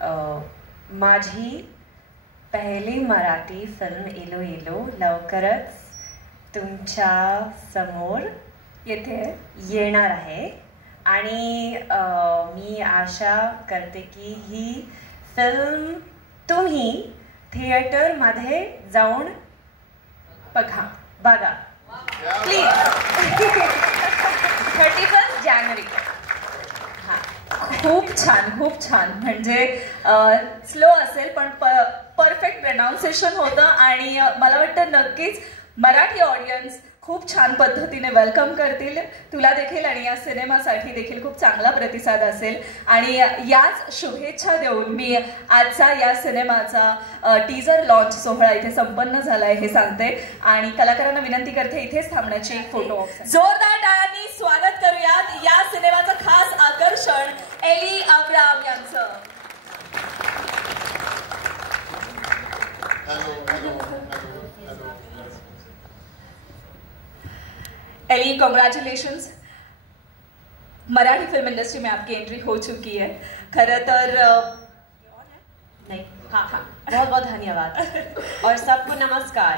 माझी पहिली मराठी फिल्म इलो इलो लवकरच तुमच्या समोर येथे येणार आहे आणि मी आशा करते की ही फिल्म तुम्ही थिएटरमध्ये जाऊन बघा प्लीज 31 जानेवारी. खूप छान म्हणजे स्लो असेल पण परफेक्ट प्रोनाउन्सिएशन होतं आणि मला वाटतं नक्कीच मराठी ऑडियन्स खूप छान पद्धतीने वेलकम करतील तुला देखील आणि या सिनेमासाठी देखील खूप चांगला प्रतिसाद असेल. आणि याच शुभेच्छा देऊन मी आजचा या सिनेमाचा टीजर लॉन्च सोहळा इथे संपन्न झालाय हे सांगते आणि कलाकारांना विनंती करते इथेच थांबण्याची फोटो जोरदार टाळ्यांनी स्वागत करूयात या सिनेमाचं खास आकर्षण एली अब्राम यांचं. एली, कॉन्ग्रेचुलेशंस. मराठी फिल्म इंडस्ट्री में आपकी एंट्री हो चुकी है. खरं तर नहीं, हाँ बहुत बहुत धन्यवाद और सबको नमस्कार.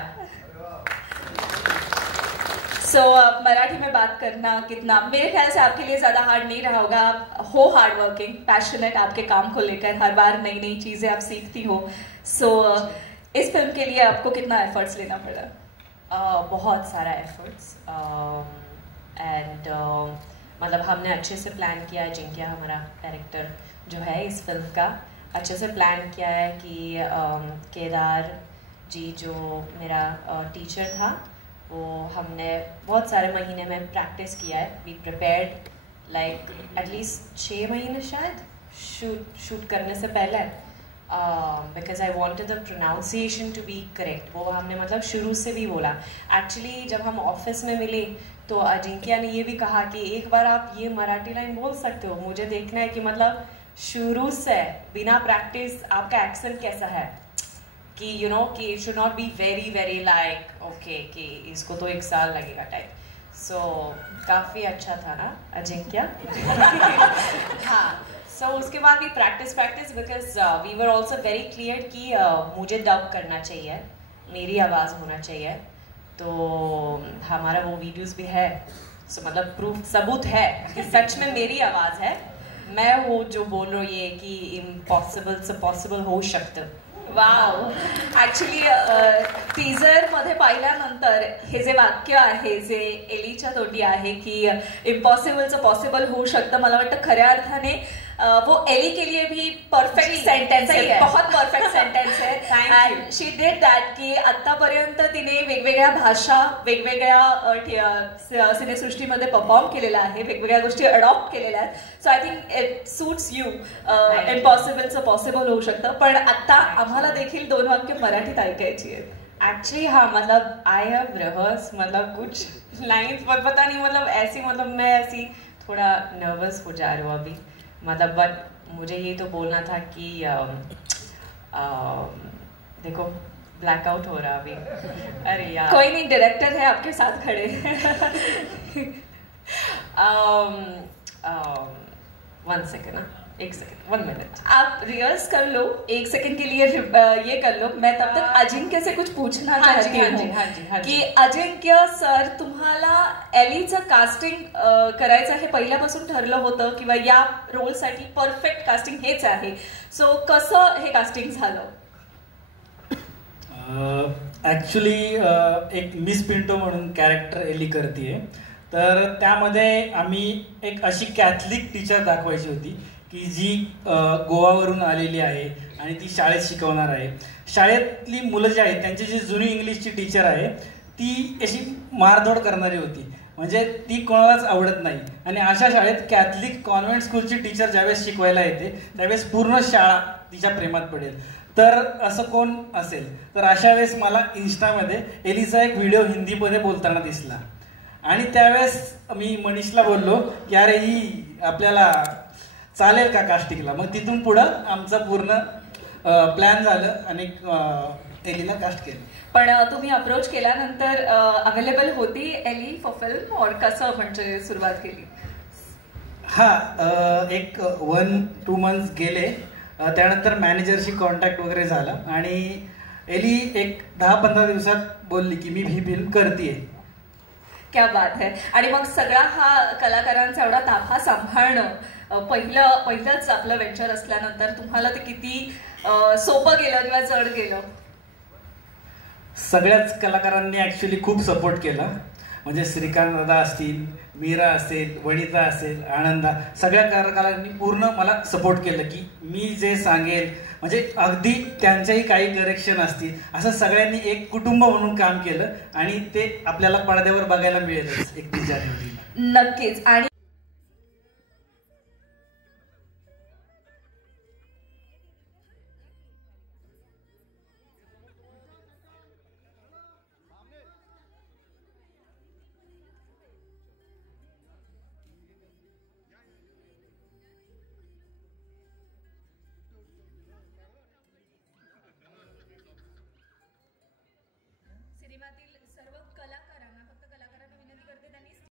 मराठी में बात करना कितना मेरे ख्याल से आपके लिए ज़्यादा हार्ड नहीं रहा होगा. आप हो हार्ड वर्किंग, पैशनेट आपके काम को लेकर, हर बार नई नई चीज़ें आप सीखती हो. इस फिल्म के लिए आपको कितना एफर्ट्स लेना पड़ा? बहुत सारा एफर्ट्स एंड मतलब हमने अच्छे से प्लान किया है. जिनकिया हमारा डायरेक्टर जो है इस फिल्म का अच्छे से प्लान किया है कि केदार जी जो मेरा टीचर था वो हमने बहुत सारे महीने में प्रैक्टिस किया है. वी प्रिपेयर्ड लाइक एटलीस्ट 6 महीने शायद शूट करने से पहले because I wanted the pronunciation to be correct. वो हमने मतलब शुरू से भी बोला. एक्चुअली जब हम ऑफिस में मिले तो अजिंक्या ने ये भी कहा कि एक बार आप ये मराठी लाइन बोल सकते हो, मुझे देखना है कि मतलब शुरू से बिना प्रैक्टिस आपका एक्सेंट कैसा है कि यू नो कि it should not be very very like okay कि इसको तो 1 साल लगेगा टाइप. सो काफ़ी अच्छा था ना अजिंक्या. हाँ, सो उसके बाद भी practice because we were also very clear कि मुझे डब करना चाहिए, मेरी आवाज़ होना चाहिए. तो हमारा वो वीडियोस भी है. सो मतलब प्रूफ सबूत है कि सच में मेरी आवाज़ है. मैं वो जो बोल रही हूँ ये कि इम्पॉसिबल से पॉसिबल होऊ शकतं. वाव. ॲक्च्युली टीजरमध्ये पाहिल्यानंतर हे जे वाक्य आहे जे एलीच्या तोंडी आहे की इम्पॉसिबलचं पॉसिबल होऊ शकतं, मला वाटतं खऱ्या अर्थाने वो एली के लिए भी परफेक्ट सेंटेन्स है. बहुत परफेक्ट सेंटेन्स है. एंड शी डिड दॅट की आतापर्यंत तिने वेगवेगळ्या भाषा वेगवेगळ्या सिनेसृष्टीमध्ये परफॉर्म केलेला आहे, वेगवेगळ्या गोष्टी अडॉप्ट केलेल्या आहेत. So I think it suits you. इम्पॉसिबलचं पॉसिबल होऊ शकतं. पण आता आम्हाला देखील 2 वाक्य मराठीत ऐकायची आहेत. एक्चुअली हाँ मतलब आई हैव रिहर्स मतलब कुछ लाइन्स पर पता नहीं मतलब ऐसी मतलब मैं ऐसी थोड़ा नर्वस हो जा रही हूँ अभी मतलब. बट मुझे ये तो बोलना था कि देखो ब्लैकआउट हो रहा अभी. अरे यार कोई नहीं, डायरेक्टर है आपके साथ खड़े. 1 सेकेंड ना, 1 सेकेंड, 1 मिनट. आप रिहर्स कर लो 1 सेकंड के लिए. ये कर लो. मैं तब तक अजिंक्य से कुछ पूछना चाहती हूँ की अजिंक्य सर, तुम्हाला एलीचं कास्टिंग करायचं हे पहिल्यापासून ठरलं होतं किंवा या रोलसाठी परफेक्ट कास्टिंग हेच आहे. सो कसं हे कास्टिंग झालं? ॲक्च्युली एक मिस पिंटो म्हणून कॅरेक्टर एली करते. तर त्यामध्ये आम्ही एक अशी कॅथलिक टीचर दाखवायची होती की जी गोवावरून आलेली आहे आणि ती शाळेत शिकवणार आहे. शाळेतली मुलं जी आहेत त्यांची जी जुनी इंग्लिशची टीचर आहे ती अशी मारधोड करणारी होती, म्हणजे ती कोणालाच आवडत नाही. आणि अशा शाळेत कॅथलिक कॉन्व्हेंट स्कूलची टीचर ज्यावेळेस शिकवायला येते त्यावेळेस पूर्ण शाळा तिच्या प्रेमात पडेल. तर असं कोण असेल तर अशा वेळेस मला इन्स्टामध्ये एलीचा एक व्हिडिओ हिंदीमध्ये बोलताना दिसला आणि त्यावेळेस मी मनीषला बोललो की अरे ही आपल्याला चालेल का कास्टिंगला. मग तिथून पुढं आमचं पूर्ण प्लॅन झालं आणि एलीला कास्ट केलं. पण तुम्ही अप्रोच केल्यानंतर अवेलेबल होती एली फॉर फिल्म और कसं म्हणजे सुरुवात केली? हा, एक 1-2 मंथ्स गेले त्यानंतर मॅनेजरशी कॉन्टॅक्ट वगैरे झाला आणि एली एक 10-15 दिवसात बोलली की मी ही फिल्म करतेय. क्या बात है. आणि मग सगळा हा कलाकारांचा एवढा ताफा सांभाळणं पहिलंच आपलं वेंचर असल्यानंतर तुम्हाला ते किती सोपं गेलं किंवा जड गेलं? सगळ्याच कलाकारांनी ऍक्च्युली खूप सपोर्ट केला. म्हणजे श्रीकांत दादा असतील, मीरा असेल, वनिता असेल, आनंदा, सगळ्या कलाकारांनी पूर्ण मला सपोर्ट केलं की मी जे सांगेल, म्हणजे अगदी त्यांच्याही काही करेक्शन असतील, असं सगळ्यांनी एक कुटुंब म्हणून काम केलं आणि ते आपल्याला पडद्यावर बघायला मिळेलच 31 जानेवारीला. नक्कीच. आणि